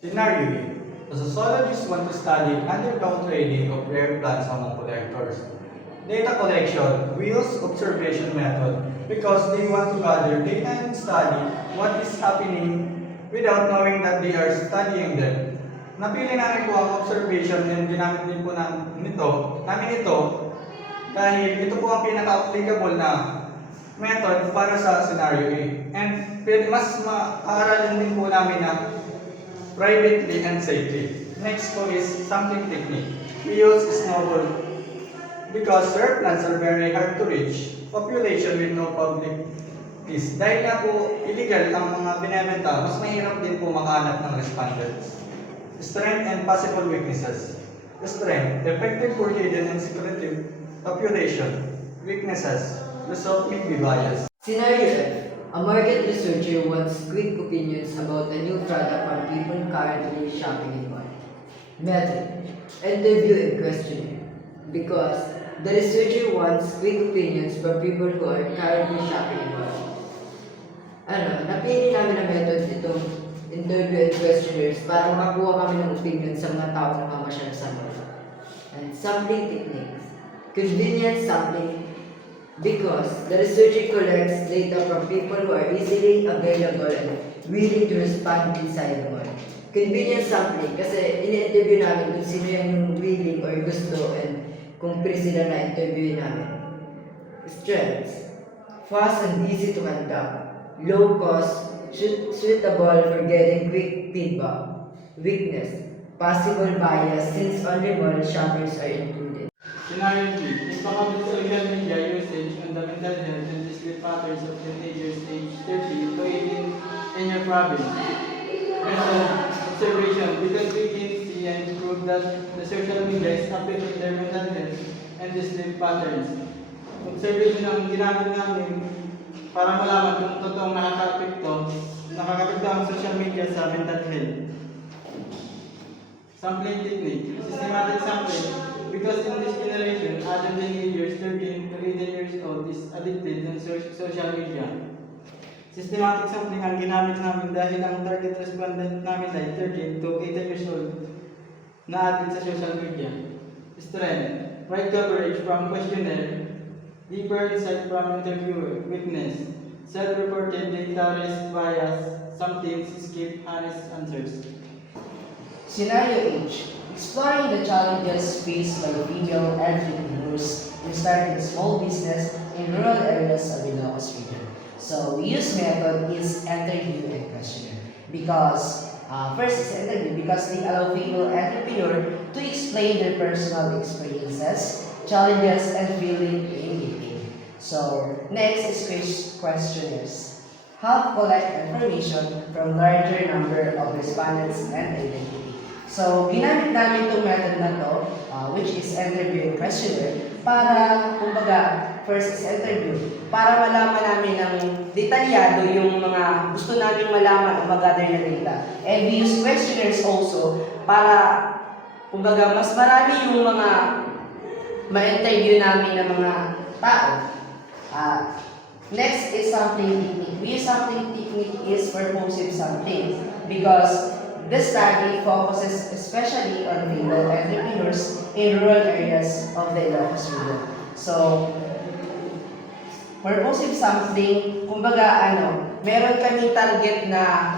Scenario A. The sociologists want to study underground trading of rare plants among collectors. Data collection. We use observation method because they want to gather data and study what is happening without knowing that they are studying them. Napili namin po ang observation and ginamit din po namin ito dahil ito po ang pinaka-applicable na method para sa scenario A. And mas maaaralin din po namin na privately and safely. Next po is sampling technique. We use snowball because rare plants are very hard to reach. Population with no public is. Dahil nga po illegal ang mga binebenta, mas mahirap din po makahanap ng respondents. Strength and possible weaknesses. Strength, effective for hidden and secretive population. Weaknesses, result may be biased. Scenario F. A market researcher wants quick opinions about a new product from people currently shopping in one. Method. Interview and questionnaire. Because the researcher wants quick opinions from people who are currently shopping in one. Napili namin ang method itong interview and questionnaires para makakuha kami ng opinion sa mga tao na mamasyal sa mall. And sampling techniques. Convenient sampling. Because the researcher collects data from people who are easily available and willing to respond inside the mall. Convenient sampling kasi ini-interview namin kung sino yung willing or gusto and kung free sila na interview namin. Strengths. Fast and easy to conduct. Low cost, suitable for getting quick feedback. Weakness. Possible bias since only mall shoppers are included. Scenario B. Implement social media usage on the mental health and display patterns of teenagers age 13 to 18 in your province. Method observation. Because we can see and prove that the social media is affecting their mental health and display patterns. Observation ang ginamit namin para malaman kung totoong nakaka-apekto ang social media sa mental health. Sampling technique. Systematic sampling. Because in this generation, adult teenagers 13 to 18 years old is addicted to social media. Systematic sampling ang ginamit namin dahil ang target respondent namin ay 13 to 18 years old na addict sa social media. Strength, wide coverage from questionnaire, deeper insight from interviewer. Weakness, self-reported data risk bias, some things skip honest answers. Scenario H. Exploring the challenges faced by female entrepreneurs in starting a small business in rural areas of Ilocos region. So, we use method is interview and questionnaire because first is interview because they allow female entrepreneur to explain their personal experiences, challenges, and feeling immediately. So, next is questionnaires. Help collect information from larger number of respondents and identity. So, ginamit namin itong method na to, which is interview and questionnaire, para, kumbaga, first is interview, para malaman namin ng detalyado yung mga gusto namin malaman o mag-gather na data. And we use questionnaires also para, kumbaga, mas marami yung mga ma-interview namin ng mga tao. Next is sampling technique. We use sampling technique is purposive sampling because this study focuses especially on female entrepreneurs in rural areas of the Ilocos region. So, purposive sampling, kumbaga meron kami target na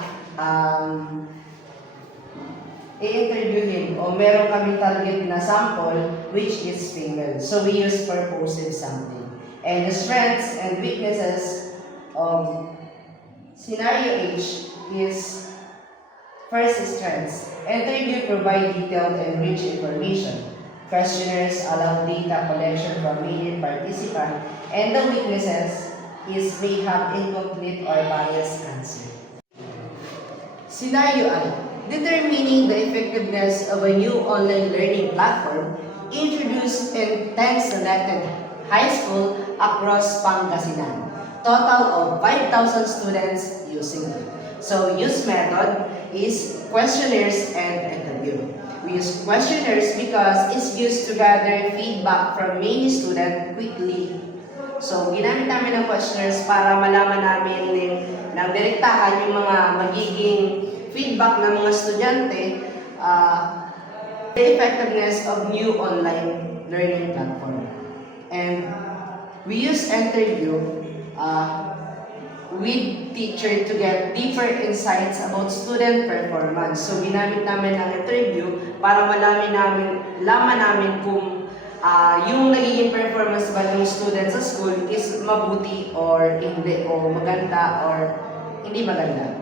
i-interviewin o meron kami target na sample which is female. So, we use purposive sampling. And the strengths and weaknesses of scenario H is first is strengths. Interview provide detailed and rich information. Questionnaires allow data collection from many participants. And the weaknesses is may have incomplete or biased answer. Scenario I. Determining the effectiveness of a new online learning platform introduced in 10 selected high school across Pangasinan. Total of 5,000 students using it. So, use method is questionnaires and interview. We use questionnaires because it's used to gather feedback from many students quickly. So, ginamit namin ng questionnaires para malaman namin ng direktahan yung mga magiging feedback ng mga estudyante, the effectiveness of new online learning platform. And we use interview with teacher to get deeper insights about student performance. So ginamit namin ang interview para laman namin kung yung nagiging performance ba ng student sa school is mabuti or hindi, o maganda or hindi maganda.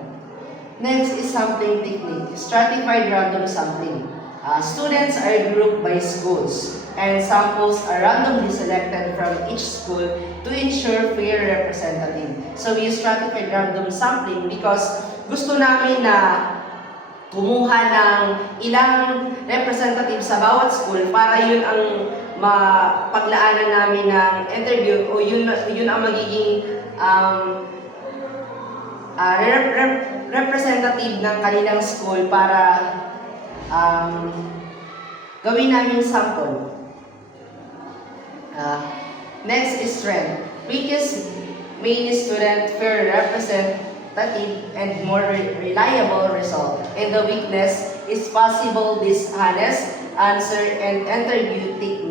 Next is sampling technique, stratified random sampling. Students are grouped by schools and samples are randomly selected from each school to ensure fair representative. So we use stratified random sampling because gusto namin na kumuha ng ilang representative sa bawat school para yun ang mapaglaanan namin ng interview o yun ang magiging representative ng kanilang school para gawin namin sample. Next is strength. Weakest main student, fair representative, and more reliable result. And the weakness is possible dishonest answer and interview technique.